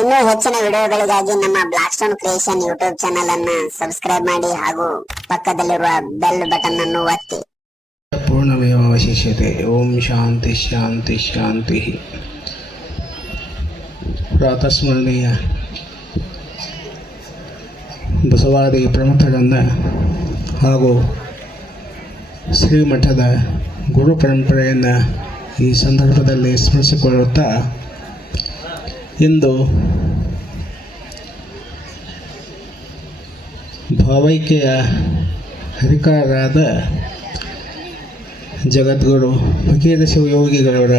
ಇನ್ನೂ ಹೆಚ್ಚಿನ ವಿಡಿಯೋಗಳಿಗಾಗಿ ನಮ್ಮ black stone creation YouTube channel ಅನ್ನು ಸಬ್ಸ್ಕ್ರೈಬ್ ಮಾಡಿ ಹಾಗೂ ಪಕ್ಕದಲ್ಲಿರುವ ಬೆಲ್ ಬಟನ್ ಅನ್ನು ಒತ್ತಿ. ಪೂರ್ಣಮೇವಾವಶಿಷ್ಯತೆ. ಓಂ ಶಾಂತಿ ಶಾಂತಿ ಶಾಂತಿ. ಪ್ರಾತಸ್ಮರಣೀಯ ಬಸವಾದಿ ಪ್ರಮುಖರನ್ನು ಹಾಗೂ ಶ್ರೀಮಠದ ಗುರು ಪರಂಪರೆಯನ್ನು ಈ ಸಂದರ್ಭದಲ್ಲಿ ಸ್ಮರಿಸಿಕೊಳ್ಳುತ್ತಾ, ಇಂದು ಭಾವೈಕ್ಯ ಹರಿಕಾರರಾದ ಜಗದ್ಗುರು ಫಕೀರ ಶಿವಯೋಗಿಗಳವರ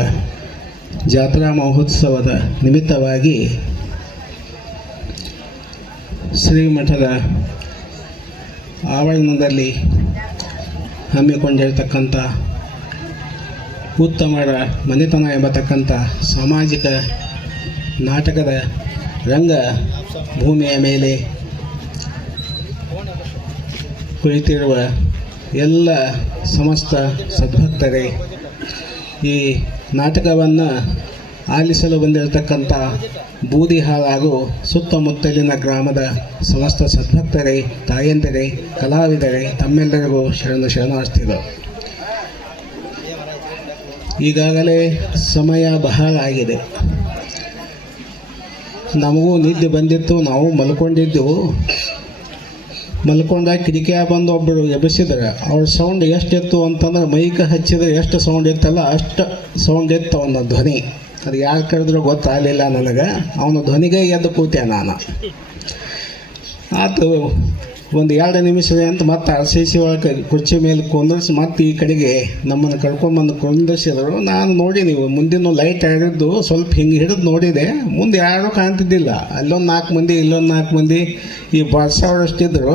ಜಾತ್ರಾ ಮಹೋತ್ಸವದ ನಿಮಿತ್ತವಾಗಿ ಶ್ರೀಮಠದ ಆವರಣದಲ್ಲಿ ಹಮ್ಮಿಕೊಂಡಿರತಕ್ಕಂಥ ಉತ್ತಮರ ಮನೆತನ ಎಂಬತಕ್ಕಂಥ ಸಾಮಾಜಿಕ ನಾಟಕದ ರಂಗ ಭೂಮಿಯ ಮೇಲೆ ಕುಳಿತಿರುವ ಎಲ್ಲ ಸಮಸ್ತ ಸದ್ಭಕ್ತರೇ, ಈ ನಾಟಕವನ್ನು ಆಲಿಸಲು ಬಂದಿರತಕ್ಕಂಥ ಬೂದಿಹಾಳ ಹಾಗೂ ಸುತ್ತಮುತ್ತಲಿನ ಗ್ರಾಮದ ಸಮಸ್ತ ಸದ್ಭಕ್ತರೇ, ತಾಯಂದಿರೇ, ಕಲಾವಿದರೇ, ತಮ್ಮೆಲ್ಲರಿಗೂ ಶರಣಾರ್ಥಿಗಳು. ಈಗಾಗಲೇ ಸಮಯ ಬಹಳ ಆಗಿದೆ. ನಮಗೂ ನಿದ್ದೆ ಬಂದಿತ್ತು, ನಾವು ಮಲ್ಕೊಂಡಿದ್ದೆವು. ಮಲ್ಕೊಂಡಾಗ ಕಿರಿಕಿಯ ಬಂದು ಒಬ್ಬರು ಎಬ್ಬಿಸಿದ್ರೆ ಅವ್ರ ಸೌಂಡ್ ಎಷ್ಟಿತ್ತು ಅಂತಂದ್ರೆ ಮೈಕ್ ಹಚ್ಚಿದ್ರೆ ಎಷ್ಟು ಸೌಂಡ್ ಇತ್ತಲ್ಲ ಅಷ್ಟು ಸೌಂಡ್ ಇತ್ತು ಅವನ ಧ್ವನಿ. ಅದು ಯಾರು ಕರೆದ್ರೂ ಗೊತ್ತಾಗಲಿಲ್ಲ ನನಗೆ. ಅವನ ಧ್ವನಿಗೆ ಎದ್ದು ಕೂತೆ ನಾನು. ಆತು ಒಂದು 2 ನಿಮಿಷ ಅಂತ ಮತ್ತೆ RCC ಒಳಗೆ ಕುರ್ಚಿ ಮೇಲೆ ಕುಂದರ್ಸಿ ಮತ್ತೆ ಈ ಕಡೆಗೆ ನಮ್ಮನ್ನು ಕರ್ಕೊಂಬಂದು ಕುಂದರ್ಸಿದ್ರು. ನಾನು ನೋಡಿ, ನೀವು ಮುಂದಿನ ಲೈಟ್ ಆಗಿದ್ದು ಸ್ವಲ್ಪ ಹಿಂಗೆ ಹಿಡಿದು ನೋಡಿದೆ, ಮುಂದೆ ಯಾರೂ ಕಾಣ್ತಿದ್ದಿಲ್ಲ. ಅಲ್ಲೊಂದು 4 ಮಂದಿ, ಇಲ್ಲೊಂದು 4 ಮಂದಿ, ಈ ಬಾಡ್ಸಾವರಷ್ಟಿದ್ರು.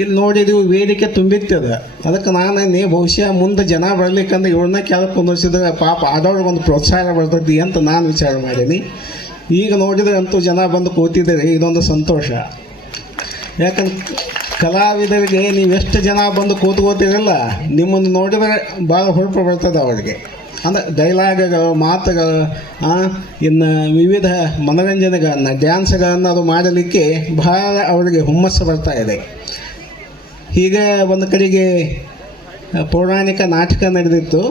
ಇಲ್ಲಿ ನೋಡಿದ್ವಿ ವೇದಿಕೆ ತುಂಬಿತ್ತದ. ಅದಕ್ಕೆ ನಾನು ಬಹುಶಃ ಮುಂದೆ ಜನ ಬರ್ಲಿಕ್ಕಂದ್ರೆ ಇವ್ರನ್ನ ಕೆಳಗೆ ಕುಂದರ್ಸಿದ್ರೆ ಪಾಪ ಆಡೋರ್ಗೊಂದು ಪ್ರೋತ್ಸಾಹ ಬರ್ತೈತಿ ಅಂತ ನಾನು ವಿಚಾರ ಮಾಡೀನಿ. ಈಗ ನೋಡಿದ್ರೆ ಅಂತೂ ಜನ ಬಂದು ಕೂತಿದ್ದಾರೆ, ಇದೊಂದು ಸಂತೋಷ. ಯಾಕಂದ್ರೆ ಕಲಾವಿದರಿಗೆ ನೀವು ಎಷ್ಟು ಜನ ಬಂದು ಕೂತ್ಕೋತೀರಲ್ಲ, ನಿಮ್ಮನ್ನು ನೋಡಿದರೆ ಭಾಳ ಹುರುಪು ಬರ್ತದೆ ಅವರಿಗೆ. ಅಂದರೆ ಡೈಲಾಗ್ಗಳು, ಮಾತುಗಳು, ಇನ್ನು ವಿವಿಧ ಮನೋರಂಜನೆಗಳನ್ನು, ಡ್ಯಾನ್ಸ್ಗಳನ್ನು ಅದು ಮಾಡಲಿಕ್ಕೆ ಬಹಳ ಅವರಿಗೆ ಹುಮ್ಮಸ್ಸು ಬರ್ತಾ ಇದೆ. ಹೀಗೆ ಒಂದು ಕಡೆಗೆ ಪೌರಾಣಿಕ ನಾಟಕ ನಡೆದಿತ್ತು.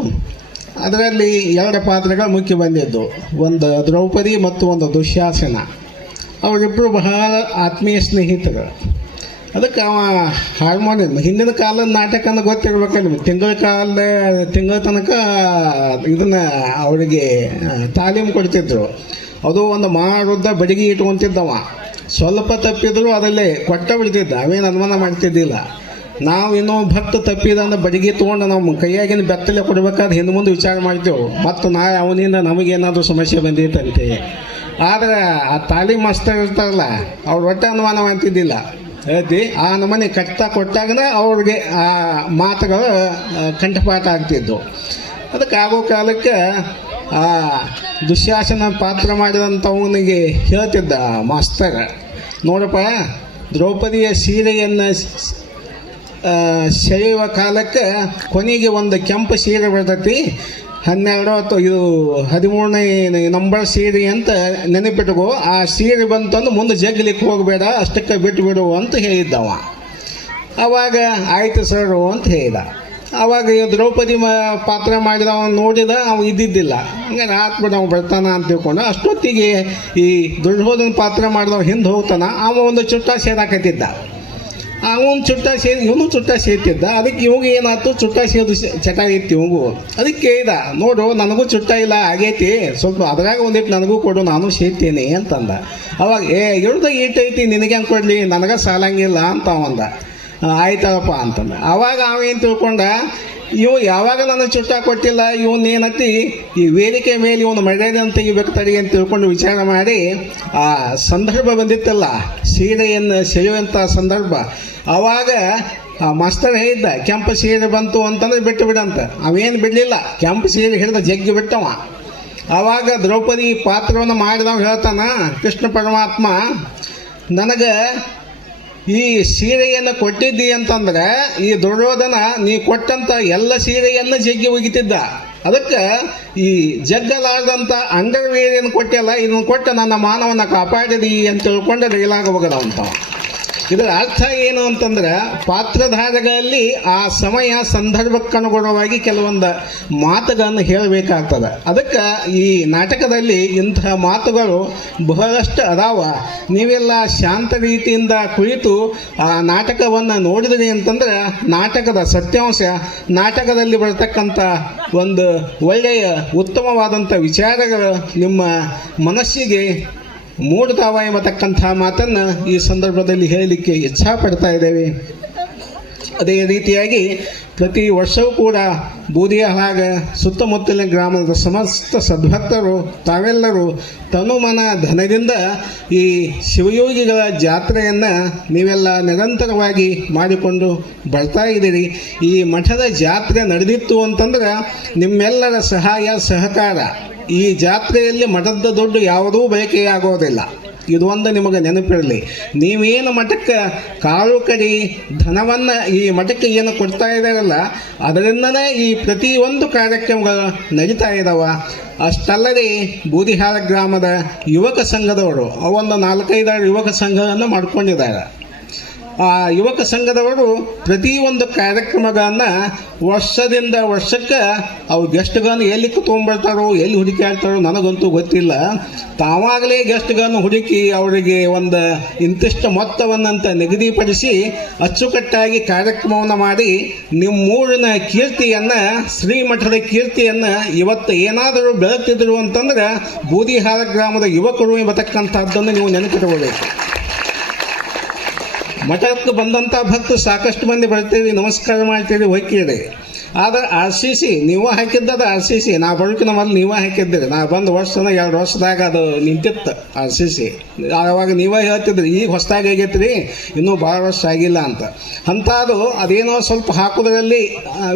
ಅದರಲ್ಲಿ 2 ಪಾತ್ರಗಳು ಮುಖ್ಯ ಬಂದಿದ್ದು, ಒಂದು ದ್ರೌಪದಿ ಮತ್ತು ಒಂದು ದುಶ್ಯಾಸನ. ಅವರಿಬ್ಬರು ಬಹಳ ಆತ್ಮೀಯ ಸ್ನೇಹಿತರು. ಅದಕ್ಕೆ ಅವ ಹಾರ್ಮೋನಿಯಂ, ಹಿಂದಿನ ಕಾಲದ ನಾಟಕ ಅಂತ ಗೊತ್ತಿರ್ಬೇಕಲ್ಲ ನಿಮಗೆ. ತಿಂಗಳ ತನಕ ಇದನ್ನು ಅವರಿಗೆ ತಾಲೀಮು ಕೊಡ್ತಿದ್ರು. ಅದು ಒಂದು ಮಾರುದ್ದ ಬಡಿಗೆ ಇಟ್ಕೊತಿದ್ದವ. ಸ್ವಲ್ಪ ತಪ್ಪಿದ್ರು ಅದರಲ್ಲೇ ಕೊಟ್ಟ ಬಿಡ್ತಿದ್ದ, ಅವೇನು ಅನುಮಾನ ಮಾಡ್ತಿದ್ದಿಲ್ಲ. ನಾವು ಇನ್ನೂ ಭಕ್ತ ತಪ್ಪಿದಂದ್ರೆ ಬಡಿಗೆ ತೊಗೊಂಡು ನಾವು ಕೈಯಾಗಿನ ಬೆತ್ತಲೆ ಕೊಡಬೇಕಾದ್ರೆ ಹಿಂದೆ ಮುಂದೆ ವಿಚಾರ ಮಾಡ್ತೇವೆ. ಮತ್ತು ನಾಳೆ ಅವನಿಂದ ನಮಗೇನಾದರೂ ಸಮಸ್ಯೆ ಬಂದಿತ್ತಂತೆ. ಆದರೆ ಆ ತಾಲೀಮ್ ಮಾಸ್ತರ್ ಇರ್ತಾರಲ್ಲ, ಅವ್ರು ಒಟ್ಟು ಅನುಮಾನ ಮಾಡ್ತಿದ್ದಿಲ್ಲ. ಹೇಳ್ತಿ ಆ ನಮನೆ ಕಟ್ತಾ ಕೊಟ್ಟಾಗನೇ ಅವ್ರಿಗೆ ಆ ಮಾತುಗಳು ಕಂಠಪಾಠ ಆಗ್ತಿದ್ದು. ಅದಕ್ಕೆ ಆಗೋ ಕಾಲಕ್ಕೆ ಆ ದುಶ್ಯಾಸನ ಪಾತ್ರ ಮಾಡಿದಂಥವನಿಗೆ ಹೇಳ್ತಿದ್ದ ಮಾಸ್ತರ್, ನೋಡಪ್ಪ, ದ್ರೌಪದಿಯ ಸೀರೆಯನ್ನು ಸೆಳೆಯುವ ಕಾಲಕ್ಕೆ ಕೊನೆಗೆ ಒಂದು ಕೆಂಪು ಸೀರೆ ಬರ್ತೈತಿ, 12 ಅಥವಾ ಇದು 13ನೇ ನಂಬರ್ ಸೀರೆ ಅಂತ ನೆನಪಿಟ್ಕೋ. ಆ ಸೀರೆ ಬಂತಂದು ಮುಂದೆ ಜಗ್ಲಿಕ್ಕೆ ಹೋಗಬೇಡ, ಅಷ್ಟಕ್ಕೆ ಬಿಟ್ಟು ಬಿಡು ಅಂತ ಹೇಳಿದ್ದವ. ಆವಾಗ ಆಯಿತು ಸರ್ ಅಂತ ಹೇಳಿದ. ಆವಾಗ ದ್ರೌಪದಿ ಪಾತ್ರ ಮಾಡಿದವ ನೋಡಿದ, ಅವ ಇದ್ದಿದ್ದಿಲ್ಲ. ಹಂಗೆ ಆತ್ಬಿಟ್ಟು ಅವ ಬರ್ತಾನ ಅಂತ ತಿಳ್ಕೊಂಡು ಅಷ್ಟೊತ್ತಿಗೆ ಈ ದುರ್ಯೋಧನ ಪಾತ್ರ ಮಾಡಿದವ ಹಿಂದೆ ಹೋಗ್ತಾನ. ಅವ ಒಂದು ಚುಟ್ಟ ಸೇದಾಕತ್ತಿದ್ದ. ಅವನು ಚುಟ್ಟ ಇವನು ಚುಟ್ಟ ಸೇತಿದ್ದ. ಅದಕ್ಕೆ ಇವಾಗ ಏನಾಯ್ತು, ಚುಟ್ಟ ಸೇದು ಚಟ ಇತ್ತು ಇವಂಗು. ಅದಕ್ಕೆ ಕೇಳಿದ, ನೋಡು ನನಗೂ ಚುಟ್ಟ ಇಲ್ಲ ಆಗೈತಿ, ಸ್ವಲ್ಪ ಅದ್ರಾಗ ಒಂದಿಟ್ಟು ನನಗೂ ಕೊಡು, ನಾನು ಸೇತೀನಿ ಅಂತಂದ. ಅವಾಗ ಇಳ್ದ ಈಟೈತಿ ನಿನಗೆ ಹೆಂಗೆ ಕೊಡಲಿ, ನನಗೆ ಸಾಲಂಗಿಲ್ಲ ಅಂತ ಅವಂದ. ಆಯ್ತಪ್ಪ ಅಂತಂದ. ಅವಾಗ ಅವೇನು ತಿಳ್ಕೊಂಡ, ಇವು ಯಾವಾಗ ನನಗೆ ಚುಟ್ಟ ಕೊಟ್ಟಿಲ್ಲ, ಇವನು ಏನತ್ತಿ ಈ ವೇದಿಕೆ ಮೇಲೆ ಇವನು ಮರ್ಯಾದೆಯನ್ನು ತೆಗಿಬೇಕು ತಡಿ ಅಂತ ತಿಳ್ಕೊಂಡು ವಿಚಾರ ಮಾಡಿ ಆ ಸಂದರ್ಭ ಬಂದಿತ್ತಲ್ಲ, ಸೀರೆಯನ್ನು ಸೆಳೆಯುವಂಥ ಸಂದರ್ಭ. ಆವಾಗ ಆ ಮಾಸ್ತರ್ ಹೇಳಿದ್ದ, ಕೆಂಪು ಸೀರೆ ಬಂತು ಅಂತಂದ್ರೆ ಬಿಟ್ಟು ಬಿಡಂತ. ಅವೇನು ಬಿಡಲಿಲ್ಲ, ಕೆಂಪು ಸೀರೆ ಹಿಡಿದ ಜಗ್ಗಿ ಬಿಟ್ಟವ. ಆವಾಗ ದ್ರೌಪದಿ ಪಾತ್ರವನ್ನು ಮಾಡಿದವ ಹೇಳ್ತಾನ, ಕೃಷ್ಣ ಪರಮಾತ್ಮ ನನಗೆ ಈ ಸೀರೆಯನ್ನು ಕೊಟ್ಟಿದ್ದಿ ಅಂತಂದ್ರೆ ಈ ದುರ್ಯೋಧನ ನೀ ಕೊಟ್ಟಂಥ ಎಲ್ಲ ಸೀರೆಯನ್ನು ಜಗ್ಗಿ ಒಗಿತಿದ್ದ. ಅದಕ್ಕೆ ಈ ಜಗ್ಗಲಾರ್ದಂಥ ಅಂಡರ್ವೇರ್ ಏನು ಕೊಟ್ಟಲ್ಲ ಇದನ್ನು ಕೊಟ್ಟು ನನ್ನ ಮಾನವನ ಕಾಪಾಡಿದಿ ಅಂತ ತಿಳ್ಕೊಂಡೆ ಡೈಲಾಗ್ ಹೋಗಲ್ಲ ಅಂತ. ಇದರ ಅರ್ಥ ಏನು ಅಂತಂದ್ರೆ ಪಾತ್ರಧಾರಗಳಲ್ಲಿ ಆ ಸಮಯ ಸಂದರ್ಭಕ್ಕನುಗುಣವಾಗಿ ಕೆಲವೊಂದು ಮಾತುಗಳನ್ನು ಹೇಳಬೇಕಾಗ್ತದೆ. ಅದಕ್ಕೆ ಈ ನಾಟಕದಲ್ಲಿ ಇಂತಹ ಮಾತುಗಳು ಬಹಳಷ್ಟು ಅದಾವ. ನೀವೆಲ್ಲ ಶಾಂತ ರೀತಿಯಿಂದ ಕುಳಿತು ಆ ನಾಟಕವನ್ನು ನೋಡಿದ್ರಿ ಅಂತಂದ್ರೆ ನಾಟಕದ ಸತ್ಯಾಂಶ, ನಾಟಕದಲ್ಲಿ ಬರ್ತಕ್ಕಂಥ ಒಂದು ಒಳ್ಳೆಯ ಉತ್ತಮವಾದಂಥ ವಿಚಾರಗಳು ನಿಮ್ಮ ಮನಸ್ಸಿಗೆ ಮೂಡ್ತಾವ ಎಂಬತಕ್ಕಂಥ ಮಾತನ್ನು ಈ ಸಂದರ್ಭದಲ್ಲಿ ಹೇಳಲಿಕ್ಕೆ ಇಚ್ಛಾಪಡ್ತಾ ಇದ್ದೇವೆ. ಅದೇ ರೀತಿಯಾಗಿ ಪ್ರತಿ ವರ್ಷವೂ ಕೂಡ ಬೂದಿಯಹಾಗ ಸುತ್ತಮುತ್ತಲಿನ ಗ್ರಾಮದ ಸಮಸ್ತ ಸದ್ಭಕ್ತರು ತಾವೆಲ್ಲರೂ ತನುಮನ ಧನದಿಂದ ಈ ಶಿವಯೋಗಿಗಳ ಜಾತ್ರೆಯನ್ನು ನೀವೆಲ್ಲ ನಿರಂತರವಾಗಿ ಮಾಡಿಕೊಂಡು ಬರ್ತಾ ಇದ್ದೀರಿ. ಈ ಮಠದ ಜಾತ್ರೆ ನಡೆದಿತ್ತು ಅಂತಂದ್ರೆ ನಿಮ್ಮೆಲ್ಲರ ಸಹಾಯ ಸಹಕಾರ. ಈ ಜಾತ್ರೆಯಲ್ಲಿ ಮಠದ ದುಡ್ಡು ಯಾವುದೂ ಬಳಕೆಯಾಗೋದಿಲ್ಲ. ಇದು ಒಂದು ನಿಮಗೆ ನೆನಪಿರಲಿ. ನೀವೇನು ಮಠಕ್ಕೆ ಕಾಳು ಕಡಿ ಧನವನ್ನು ಈ ಮಠಕ್ಕೆ ಏನು ಕೊಡ್ತಾ ಇದ್ದಾರಲ್ಲ ಅದರಿಂದನೇ ಈ ಪ್ರತಿಯೊಂದು ಕಾರ್ಯಕ್ರಮಗಳು ನಡೀತಾ ಇದ್ದಾವೆ. ಅಷ್ಟಲ್ಲದೆ ಬೂದಿಹಾರ ಗ್ರಾಮದ ಯುವಕ ಸಂಘದವರು ಒಂದು 4-5 ಯುವಕ ಸಂಘವನ್ನು ಮಾಡ್ಕೊಂಡಿದ್ದಾರೆ. ಆ ಯುವಕ ಸಂಘದವರು ಪ್ರತಿಯೊಂದು ಕಾರ್ಯಕ್ರಮಗಳನ್ನು ವರ್ಷದಿಂದ ವರ್ಷಕ್ಕೆ ಅವ್ರು ಗೆಸ್ಟ್ಗಳನ್ನು ಎಲ್ಲಿ ತೊಗೊಂಡ್ಬರ್ತಾರೋ ಎಲ್ಲಿ ಹುಡುಕಾಡ್ತಾರೋ ನನಗಂತೂ ಗೊತ್ತಿಲ್ಲ. ತಾವಾಗಲೇ ಗೆಸ್ಟ್ಗಳನ್ನು ಹುಡುಕಿ ಅವರಿಗೆ ಒಂದು ಇಂತಿಷ್ಟು ಮೊತ್ತವನ್ನಂತ ನಿಗದಿಪಡಿಸಿ ಅಚ್ಚುಕಟ್ಟಾಗಿ ಕಾರ್ಯಕ್ರಮವನ್ನು ಮಾಡಿ ನಿಮ್ಮೂರಿನ ಕೀರ್ತಿಯನ್ನು, ಶ್ರೀಮಠದ ಕೀರ್ತಿಯನ್ನು ಇವತ್ತು ಏನಾದರೂ ಬೆಳಗ್ತಿದ್ರು ಅಂತಂದ್ರೆ ಬೂದಿಹಾರ ಗ್ರಾಮದ ಯುವಕರು ಎಂಬತಕ್ಕಂಥದ್ದನ್ನು ನೀವು ನೆನಪಿಟ್ಕೋಬೇಕು. ಮಠಕ್ಕೆ ಬಂದಂಥ ಭಕ್ತರು ಸಾಕಷ್ಟು ಮಂದಿ ಬರ್ತೀವಿ, ನಮಸ್ಕಾರ ಮಾಡ್ತೀವಿ, ಹೋಗ್ತೀರಿ. ಆದರೆ RCC ನೀವು ಹಾಕಿದ್ದದು RCC ನಾ ಬರೋಕಿನ ಮೊದಲು ನೀವೇ ಹಾಕಿದ್ದೀರಿ. ನಾ ಬಂದು 2 ವರ್ಷದಾಗ ಅದು ನಿಂತಿತ್ತು RCC. ಆವಾಗ ನೀವೇ ಹೇಳ್ತಿದ್ರಿ ಈಗ ಹೊಸದಾಗಿ ಆಗೈತ್ರಿ, ಇನ್ನೂ ಭಾಳ ವರ್ಷ ಆಗಿಲ್ಲ ಅಂತ. ಅಂಥದ್ದು ಅದೇನೋ ಸ್ವಲ್ಪ ಹಾಕೋದ್ರಲ್ಲಿ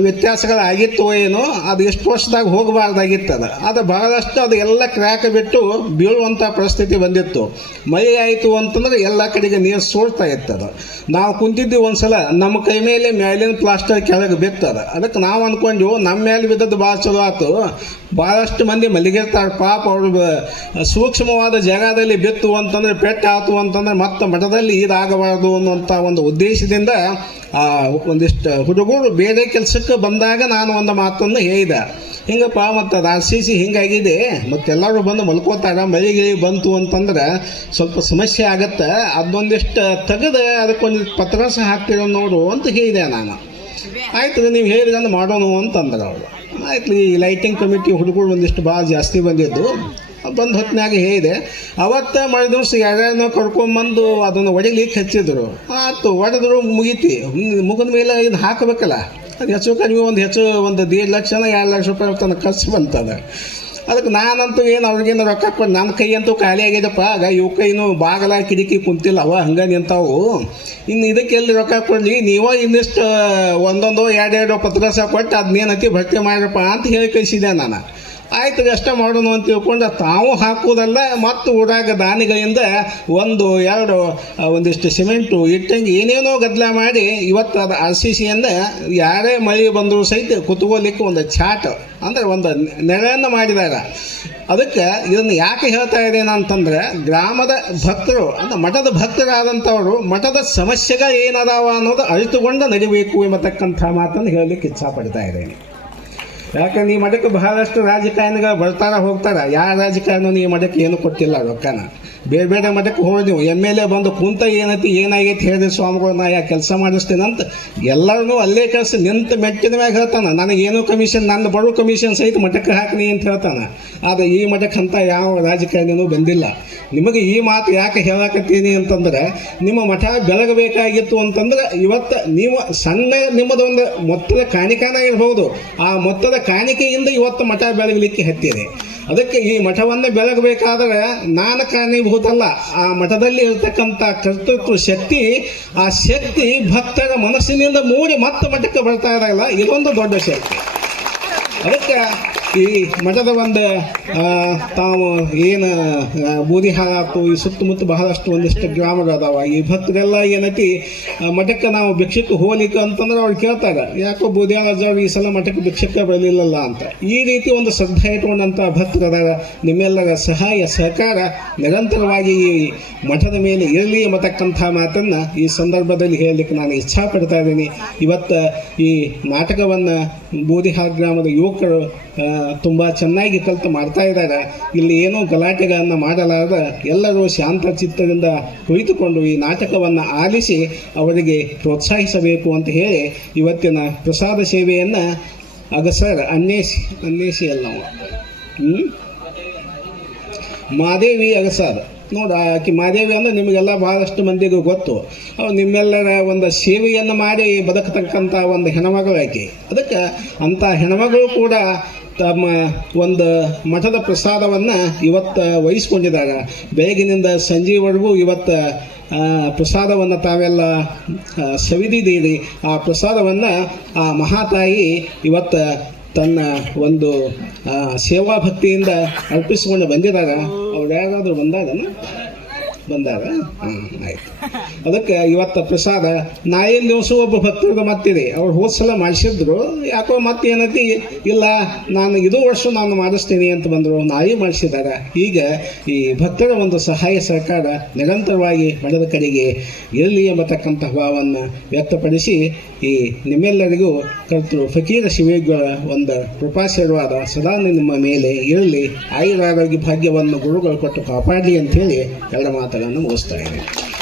ವ್ಯತ್ಯಾಸಗಳಾಗಿತ್ತು ಏನೋ, ಅದು ಎಷ್ಟು ವರ್ಷದಾಗ ಹೋಗಬಾರ್ದಾಗಿತ್ತು. ಅದು ಬಹಳಷ್ಟು ಅದು ಎಲ್ಲ ಕ್ರ್ಯಾಕ್ ಬಿಟ್ಟು ಬೀಳುವಂಥ ಪರಿಸ್ಥಿತಿ ಬಂದಿತ್ತು. ಮಳೆ ಆಯಿತು ಅಂತಂದ್ರೆ ಎಲ್ಲ ಕಡೆಗೆ ನೀರು ಸೋರ್ತಾ ಇರ್ತದೆ. ನಾವು ಕುಂತಿದ್ದೀವಿ ಒಂದು ಸಲ, ನಮ್ಮ ಕೈ ಮೇಲೆ ಮೇಲಿನ ಪ್ಲಾಸ್ಟರ್ ಕೆಳಗೆ ಬಿತ್ತದ. ಅದಕ್ಕೆ ನಾವು ಅಂದ್ಕೊಂಡು ನಮ್ಮ ಮೇಲೆ ಬಿದ್ದದ್ದು ಭಾಳ ಚಲೋ ಆಯ್ತು. ಭಾಳಷ್ಟು ಮಂದಿ ಮಲಗಿರ್ತಾರೆ ಪಾಪ, ಅವರು ಸೂಕ್ಷ್ಮವಾದ ಜಾಗದಲ್ಲಿ ಬಿತ್ತು ಅಂತಂದರೆ ಪೆಟ್ಟು ಆಯ್ತು ಅಂತಂದರೆ ಮತ್ತೆ ಮಠದಲ್ಲಿ ಇದಾಗಬಾರ್ದು ಅನ್ನುವಂಥ ಒಂದು ಉದ್ದೇಶದಿಂದ ಒಂದಿಷ್ಟು ಹುಡುಗರು ಬೇರೆ ಕೆಲಸಕ್ಕೆ ಬಂದಾಗ ನಾನು ಒಂದು ಮಾತನ್ನು ಹೇಳಿದೆ, ಹಿಂಗಪ್ಪ ಮತ್ತು ಅದು RCC ಹಿಂಗಾಗಿದೆ, ಮತ್ತೆಲ್ಲರೂ ಬಂದು ಮಲ್ಕೋತಾರೆ, ಮಳೆ ಬಂತು ಅಂತಂದ್ರೆ ಸ್ವಲ್ಪ ಸಮಸ್ಯೆ ಆಗತ್ತೆ, ಅದೊಂದಿಷ್ಟು ತೆಗೆದು ಅದಕ್ಕೊಂದು ಪತ್ರಾಸ ಹಾಕ್ತಿರೋ ನೋಡು ಅಂತ ಹೇಳಿದೆ ನಾನು. ಆಯ್ತು ನೀವು ಹೇಳಿದ್ರೆ ಮಾಡೋಣ ಅಂತಂದ್ರೆ ಅವರು. ಆಯ್ತು ಈ ಲೈಟಿಂಗ್ ಕಮಿಟಿ ಹುಡುಗರು ಒಂದಿಷ್ಟು ಭಾಳ ಜಾಸ್ತಿ ಬಂದಿದ್ದು, ಬಂದು ಹೊತ್ತಿನಾಗ ಹೇಳಿದೆ. ಅವತ್ತು ಮಳೆ ದಿವಸ ಯಾರ್ಯಾರನ್ನೋ ಕರ್ಕೊಂಬಂದು ಅದನ್ನು ಒಡಿಲಿಕ್ಕೆ ಹಚ್ಚಿದ್ರು. ಆಯ್ತು ಒಡೆದ್ರು, ಮುಗಿದ ಮೇಲೆ ಇದು ಹಾಕಬೇಕಲ್ಲ, ಅದು ಹೆಚ್ಚು ಕಡಿಮೆ ಒಂದು 1.5 ಲಕ್ಷ 2 ಲಕ್ಷ ರೂಪಾಯಿ ತನಕ ಖರ್ಚು ಬಂತದೆ. ಅದಕ್ಕೆ ನಾನಂತೂ ಏನು ಅವ್ರಿಗೇನು ರೊಕ್ಕ ಕೊಟ್ಟು ನನ್ನ ಕೈ ಅಂತೂ ಖಾಲಿ ಆಗಿದ್ದಪ್ಪ. ಆಗ ಇವು ಕೈನೂ ಬಾಗಲ ಕಿಟಕಿ ಕುಂತಿಲ್ಲ, ಅವ ಹಂಗೆ ನಿಂತಾವು. ಇನ್ನು ಇದಕ್ಕೆ ಎಲ್ಲಿ ರೊಕ್ಕ ಕೊಡಲಿ, ನೀವೋ ಇನ್ನಿಷ್ಟು 1-2 ಪತ್ರಾಸ ಕೊಟ್ಟು ಅದನ್ನೇನತಿ ಭರ್ತಿ ಮಾಡ್ರಪ್ಪ ಅಂತ ಹೇಳಿ ಕಳಿಸಿದೆ ನಾನು. ಆಯ್ತು ಅಷ್ಟೇ ಮಾಡೋಣ ಅಂತ ತಿಳ್ಕೊಂಡು ತಾವು ಹಾಕುವುದಲ್ಲ, ಮತ್ತು ಊರಾಗ ದಾನಿಗಳಿಂದ 1-2 ಒಂದಿಷ್ಟು ಸಿಮೆಂಟು ಇಟ್ಟಂಗೆ ಏನೇನೋ ಗದ್ದಲ ಮಾಡಿ ಇವತ್ತು ಅದು RCCಯನ್ನು ಯಾರೇ ಮಳೆ ಬಂದರೂ ಸಹಿತ ಕುತ್ಕೋಲಿಕ್ಕೆ ಒಂದು ಚಾಟ್ ಅಂದರೆ ಒಂದು ನೆಲೆಯನ್ನು ಮಾಡಿದ್ದಾರೆ. ಅದಕ್ಕೆ ಇದನ್ನು ಯಾಕೆ ಹೇಳ್ತಾ ಇದ್ದೇನೆ ಅಂತಂದರೆ, ಗ್ರಾಮದ ಭಕ್ತರು ಅಂದರೆ ಮಠದ ಭಕ್ತರಾದಂಥವರು ಮಠದ ಸಮಸ್ಯೆಗಳು ಏನದಾವ ಅನ್ನೋದು ಅರಿತುಕೊಂಡು ನಡಿಬೇಕು ಎಂಬತಕ್ಕಂಥ ಮಾತನ್ನು ಹೇಳಲಿಕ್ಕೆ ಇಚ್ಛಾಪಡ್ತಾ ಇದ್ದೇನೆ. ಯಾಕಂದ್ರೆ ಈ ಮಠಕ್ಕೆ ಬಹಳಷ್ಟು ರಾಜಕಾರಣಿಗಳು ಬರ್ತಾರ ಹೋಗ್ತಾರೆ. ಯಾವ ರಾಜಕಾರಣ ಈ ಮಠಕ್ಕೆ ಏನು ಕೊಟ್ಟಿಲ್ಲ ರೊಕ್ಕನ. ಬೇರೆ ಮಠಕ್ಕೆ ಹೋಗಿ ನೀವು MLA ಬಂದು ಕುಂತ ಏನಾಗೈತಿ ಹೇಳಿದ್ರೆ ಸ್ವಾಮಿಗಳು ನಾ ಯಾ ಕೆಲಸ ಮಾಡಿಸ್ತೀನಂತ ಎಲ್ಲರೂ ಅಲ್ಲೇ ಕಳಿಸಿ ನಿಂತು ಮೆಟ್ಟಿದ ಮ್ಯಾಗ ಹೇಳ್ತಾನೆ, ನನಗೇನು ಕಮಿಷನ್, ನನ್ನ ಬರೋ ಕಮಿಷನ್ ಸಹಿತ ಮಠಕ್ಕೆ ಹಾಕಿನಿ ಅಂತ ಹೇಳ್ತಾನೆ. ಆದರೆ ಈ ಮಠಕ್ಕೆ ಅಂತ ಯಾವ ರಾಜಕಾರಣಿನೂ ಬಂದಿಲ್ಲ. ನಿಮಗೆ ಈ ಮಾತು ಯಾಕೆ ಹೇಳಕತ್ತೀನಿ ಅಂತಂದ್ರೆ, ನಿಮ್ಮ ಮಠ ಬೆಳಗಬೇಕಾಗಿತ್ತು ಅಂತಂದ್ರೆ ಇವತ್ತು ನೀವು ಸಣ್ಣ ನಿಮ್ಮದೊಂದು ಮೊತ್ತದ ಕಾಣಿಕಾನ ಇರ್ಬೋದು, ಆ ಮೊತ್ತದ ಕಾಣಿಕೆಯಿಂದ ಇವತ್ತು ಮಠ ಬೆಳಗಲಿಕ್ಕೆ ಹತ್ತಿದೆ. ಅದಕ್ಕೆ ಈ ಮಠವನ್ನು ಬೆಳಗಬೇಕಾದ್ರೆ ನಾನು ಕಾರಣೀಭೂತಲ್ಲ, ಆ ಮಠದಲ್ಲಿ ಇರತಕ್ಕಂಥ ಕರ್ತೃತ್ವ ಶಕ್ತಿ, ಆ ಶಕ್ತಿ ಭಕ್ತರ ಮನಸ್ಸಿನಿಂದ ಮೂಡಿ ಮತ್ತೆ ಮಠಕ್ಕೆ ಬರ್ತಾ ಇರಲ್ಲ, ಇದೊಂದು ದೊಡ್ಡ ಶಕ್ತಿ. ಅದಕ್ಕೆ ಈ ಮಠದ ಒಂದು ತಾವು ಏನು ಬೂದಿ ಹಾಳಾತು ಈ ಸುತ್ತಮುತ್ತ ಬಹಳಷ್ಟು ಒಂದಿಷ್ಟು ಗ್ರಾಮಗಳು ಅದಾವ. ಈ ಭಕ್ತರೆಲ್ಲ ಏನೈತಿ ಮಠಕ್ಕೆ ನಾವು ಭಿಕ್ಷಕ್ಕೆ ಹೋಗ್ಲಿಕ್ಕೆ ಅಂತಂದ್ರೆ ಅವ್ರು ಕೇಳ್ತಾರೆ, ಯಾಕೋ ಬೂದಿಯಾಳಜವ್ರು ಈ ಸಲ ಮಠಕ್ಕೆ ಭಿಕ್ಷಕ್ಕೆ ಬರಲಿಲ್ಲಲ್ಲ ಅಂತ. ಈ ರೀತಿ ಒಂದು ಶ್ರದ್ಧೆ ಇಟ್ಕೊಂಡಂಥ ಭಕ್ತರದಾಗ ನಿಮ್ಮೆಲ್ಲರ ಸಹಾಯ ಸಹಕಾರ ನಿರಂತರವಾಗಿ ಈ ಮಠದ ಮೇಲೆ ಇರಲಿ ಎಂಬತಕ್ಕಂಥ ಮಾತನ್ನು ಈ ಸಂದರ್ಭದಲ್ಲಿ ಹೇಳಲಿಕ್ಕೆ ನಾನು ಇಚ್ಛಾಪಡ್ತಾ ಇದ್ದೀನಿ. ಇವತ್ತು ಈ ನಾಟಕವನ್ನು ಬೂದಿಹಾಳ ಗ್ರಾಮದ ಯುವಕರು ತುಂಬ ಚೆನ್ನಾಗಿ ಕಲಿತು ಮಾಡ್ತಾ ಇದ್ದಾರೆ. ಇಲ್ಲಿ ಏನೂ ಗಲಾಟೆಗಳನ್ನು ಮಾಡಲಾರದ ಎಲ್ಲರೂ ಶಾಂತ ಚಿತ್ತದಿಂದ ಕುಳಿತುಕೊಂಡು ಈ ನಾಟಕವನ್ನು ಆಲಿಸಿ ಅವರಿಗೆ ಪ್ರೋತ್ಸಾಹಿಸಬೇಕು ಅಂತ ಹೇಳಿ ಇವತ್ತಿನ ಪ್ರಸಾದ ಸೇವೆಯನ್ನು ಅಗಸರ್ ಅನ್ನೇಸಿ ಅಲ್ಲ ಮಾದೇವಿ ಅಗಸರ್ ನೋಡ, ಆಕೆ ಮಾದೇವಿ ಅಂದರೆ ನಿಮಗೆಲ್ಲ ಭಾಳಷ್ಟು ಮಂದಿಗೂ ಗೊತ್ತು. ಅವ್ರು ನಿಮ್ಮೆಲ್ಲರ ಒಂದು ಸೇವೆಯನ್ನು ಮಾಡಿ ಬದುಕತಕ್ಕಂಥ ಒಂದು ಹೆಣ್ಮಗಳು ಆಕೆ. ಅದಕ್ಕೆ ಅಂಥ ಹೆಣ್ಮಗಳು ಕೂಡ ತಮ್ಮ ಒಂದು ಮಠದ ಪ್ರಸಾದವನ್ನು ಇವತ್ತು ವಹಿಸ್ಕೊಂಡಿದ್ದಾರೆ. ಬೆಳಗಿನಿಂದ ಸಂಜೆವರೆಗೂ ಇವತ್ತು ಪ್ರಸಾದವನ್ನು ತಾವೆಲ್ಲ ಸವಿದಿದ್ದೀರಿ. ಆ ಪ್ರಸಾದವನ್ನು ಆ ಮಹಾತಾಯಿ ಇವತ್ತು ತನ್ನ ಒಂದು ಸೇವಾ ಭಕ್ತಿಯಿಂದ ಅರ್ಪಿಸಿಕೊಂಡು ಬಂದಿದಾಗ ಅವ್ರು ಯಾರಾದರೂ ಬಂದಾಗ ಆಯಿತು. ಅದಕ್ಕೆ ಇವತ್ತು ಪ್ರಸಾದ ನಾಯಿನ ದಿವಸ ಒಬ್ಬ ಭಕ್ತರದ ಮತ್ತಿದೆ, ಅವ್ರು ಹೋದ ಸಲ ಮಾಡಿಸಿದ್ರು. ಯಾಕೋ ಮತ್ತೆ ಏನೈತಿ, ಇಲ್ಲ ನಾನು ಇದು ವರ್ಷ ನಾನು ಮಾಡಿಸ್ತೀನಿ ಅಂತ ಬಂದರು, ನಾಯಿ ಮಾಡಿಸಿದ್ದಾರೆ. ಈಗ ಈ ಭಕ್ತರ ಒಂದು ಸಹಾಯ ಸಹಕಾರ ನಿರಂತರವಾಗಿ ಮಠದ ಕಡೆಗೆ ಇರಲಿ ಎಂಬತಕ್ಕಂಥ ಭಾವವನ್ನು ವ್ಯಕ್ತಪಡಿಸಿ ಈ ನಿಮ್ಮೆಲ್ಲರಿಗೂ ಕರ್ತೃ ಫಕೀರ ಶಿವಯೋಗಿಗಳ ಒಂದು ಕೃಪಾಶೀರ್ವಾದ ಸದಾ ನಿಮ್ಮ ಮೇಲೆ ಇರಲಿ, ಆಯುರಾರೋಗ್ಯ ಭಾಗ್ಯವನ್ನು ಗುರುಗಳು ಕೊಟ್ಟು ಕಾಪಾಡಲಿ ಅಂಥೇಳಿ ಎಲ್ಲ ಮಾತುಗಳನ್ನು ಮುಗಿಸ್ತಾ ಇದ್ದೀನಿ.